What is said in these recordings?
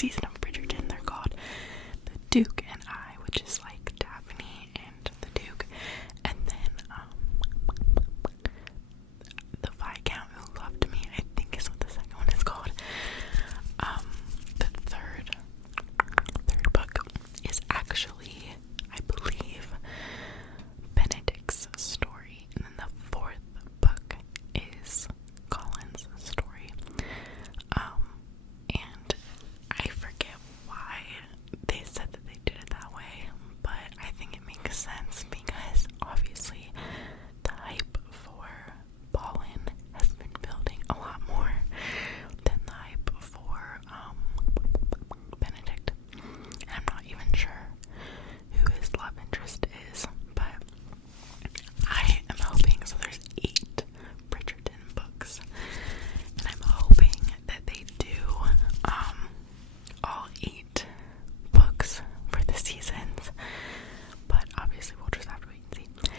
season of Bridgerton. They're called The Duke and I, which is like Daphne and the Duke, and then The Viscount Who Loved Me, I think is what the second one is called. The third book is actually, I believe, Benedict's story, and then the fourth book is Colin's story. And I forget why they said that they did it that way, but I think it makes sense because obviously the hype for Pollen has been building a lot more than the hype for Benedict. And I'm not even sure who his love interest is, but I am hoping, so there's 8 Bridgerton books, and I'm hoping that they do all 8 books for the seasons, but obviously we'll just have to wait and see.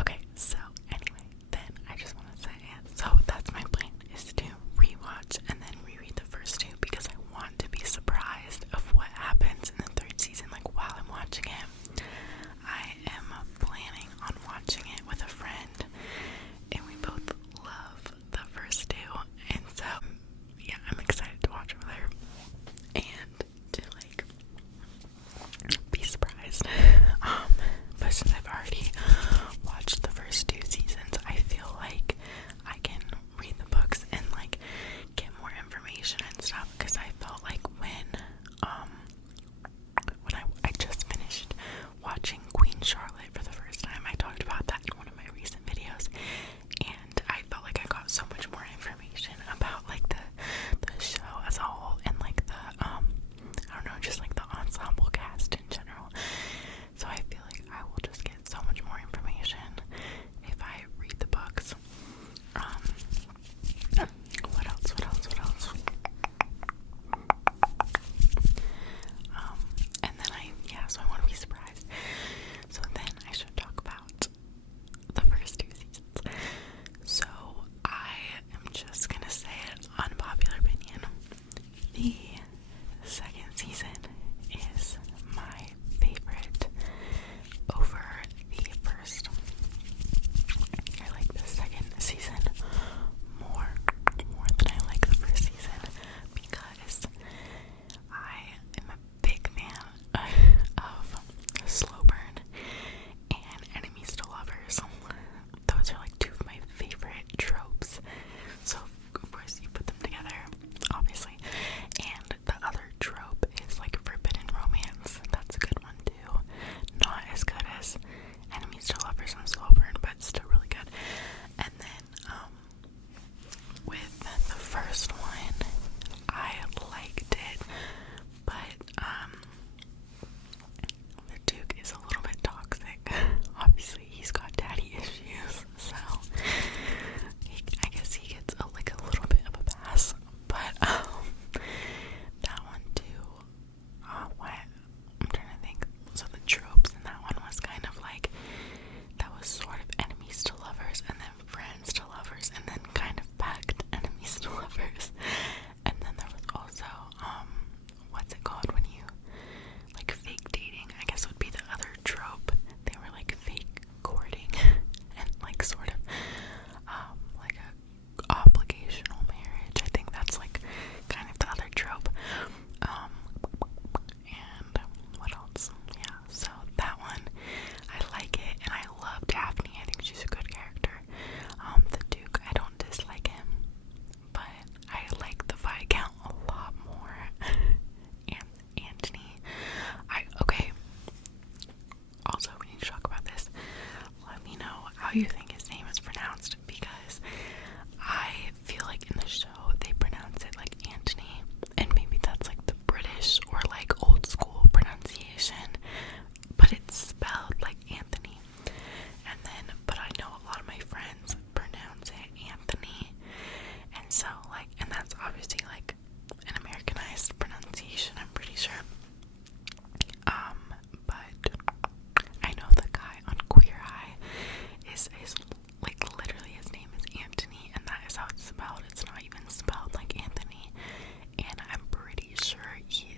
Okay, so anyway, then I just want to say, so that's my plan, is to rewatch and then reread the first 2, because I want to be surprised of what happens in the 3rd season, like while I'm watching it. I am planning on watching it with a friend, and we both love the first 2, and so yeah, I'm excited to watch it with her and to like be surprised. But since I've already watched the first 2 seasons, I feel like I can read the books and like get more information and stuff, because I felt like when I just finished watching Queen Charlotte for the first time. I talked about that in one of my recent videos, and I felt like I got so much more information about like the show as a whole, and like the I don't know, just like the ensemble cast in general. So I feel like I will just get so much more information if I read the books. What else? And then so I want to be surprised. So then I should talk about the first 2 seasons. So I am just gonna say it, unpopular opinion. The second season is my favorite over the first. I like the second season more than I like the first season, because I am a big fan of slow burn and enemies to lovers. Those are like 2 of my favorite tropes. So of course you put them together, obviously. And the other trope is like forbidden romance. That's a good one too. Not as good as enemies to lovers and slow burn, but still really good. And then with the first one, I liked it, but the Duke is a little bit toxic. Obviously, he's got daddy issues, so I guess he gets a little bit of a pass. But that one too. What? I'm trying to think. So the tropes in that one was kind of like, that was sort of enemies to lovers, and then friends to lovers, and then kind of back to enemies to lovers. And then there was also what's it called when you like fake dating? I guess would be the other trope. They were like fake courting and like sort of like a obligational marriage. I think that's like kind of the other trope. And what else? Yeah, so that one, I like it, and I love Daphne. I think she's a good character. The Duke, I don't dislike him, but I like the Viscount a lot more. And Anthony, okay. Also, we need to talk about this. Let me know how you think his name is pronounced, because I feel like in the show they pronounce it like Anthony, and maybe that's like the British or like old school pronunciation, but it's spelled like Anthony. And then, but I know a lot of my friends pronounce it Anthony, and so like, and that's obviously like an Americanized pronunciation, I'm pretty sure. But I know the guy on Queer Eye is like literally his name is Anthony, and that is how it's spelled. It's not even spelled like Anthony, and I'm pretty sure he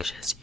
obnoxious.